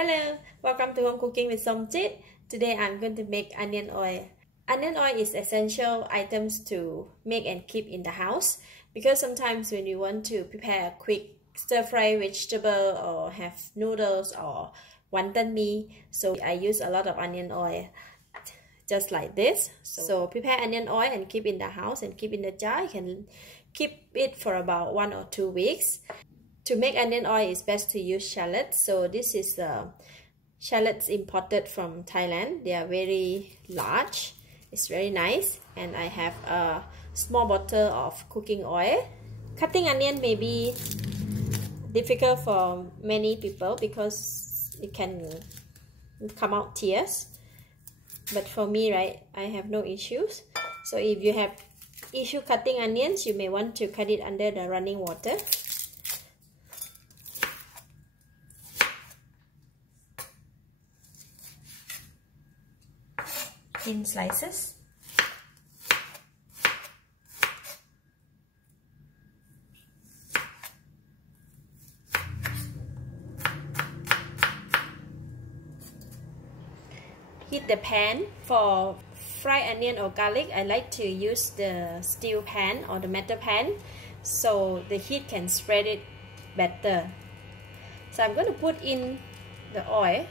Hello, welcome to Home Cooking with Somjit. Today I'm going to make onion oil. Onion oil is essential items to make and keep in the house because sometimes when you want to prepare a quick stir-fry vegetable or have noodles or wonton mee, so I use a lot of onion oil just like this. So prepare onion oil and keep in the house and keep in the jar. You can keep it for about 1 or 2 weeks. To make onion oil, it's best to use shallots. So this is shallots imported from Thailand. They are very large. It's very nice. And I have a small bottle of cooking oil. Cutting onion may be difficult for many people because it can come out tears. But for me, right, I have no issues. So if you have issue cutting onions, you may want to cut it under the running water. Thin slices. Heat the pan. For fried onion or garlic, I like to use the steel pan or the metal pan so the heat can spread it better. So I'm going to put in the oil.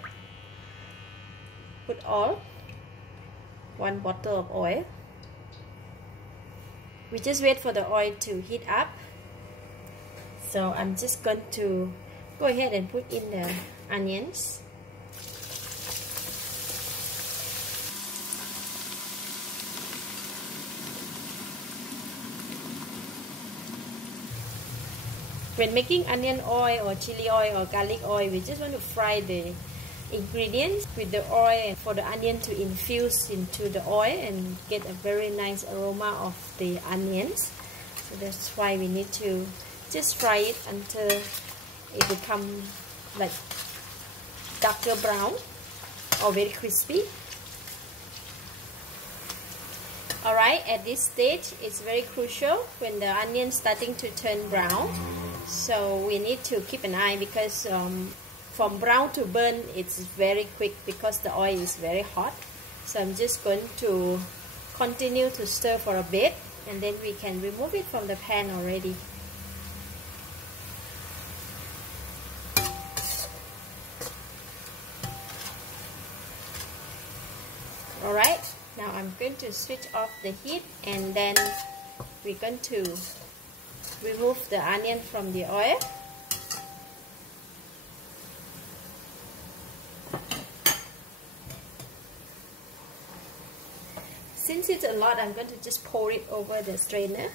Put all. 1 bottle of oil. We just wait for the oil to heat up. So I'm just going to go ahead and put in the onions. When making onion oil or chili oil or garlic oil, we just want to fry the ingredients with the oil and for the onion to infuse into the oil and get a very nice aroma of the onions. So that's why we need to just fry it until it becomes like darker brown or very crispy. Alright, at this stage it's very crucial when the onion starting to turn brown. So we need to keep an eye because from brown to burn it's very quick because the oil is very hot. So I'm just going to continue to stir for a bit and then we can remove it from the pan already. Alright, now I'm going to switch off the heat and then we're going to remove the onion from the oil. Since it's a lot, I'm going to just pour it over the strainer.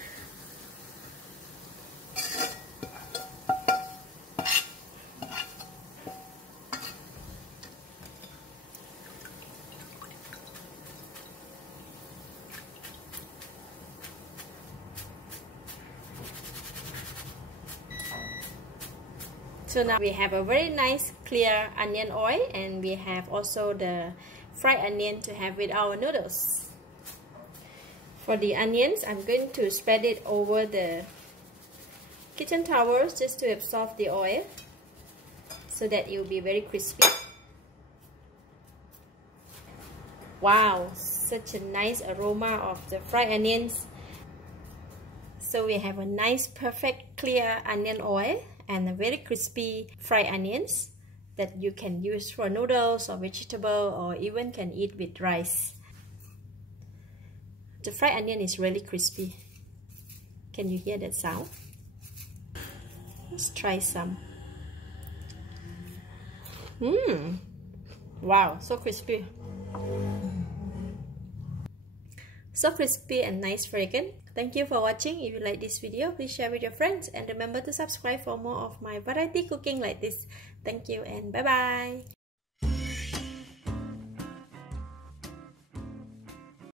So now we have a very nice clear onion oil and we have also the fried onion to have with our noodles. For the onions, I'm going to spread it over the kitchen towels just to absorb the oil so that it will be very crispy. Wow, such a nice aroma of the fried onions. So we have a nice perfect clear onion oil and a very crispy fried onions that you can use for noodles or vegetable or even can eat with rice. The fried onion is really crispy. Can you hear that sound? Let's try some. Wow, so crispy. So crispy and nice fragrant. Thank you for watching. If you like this video, please share with your friends and remember to subscribe for more of my variety cooking like this. Thank you and bye bye.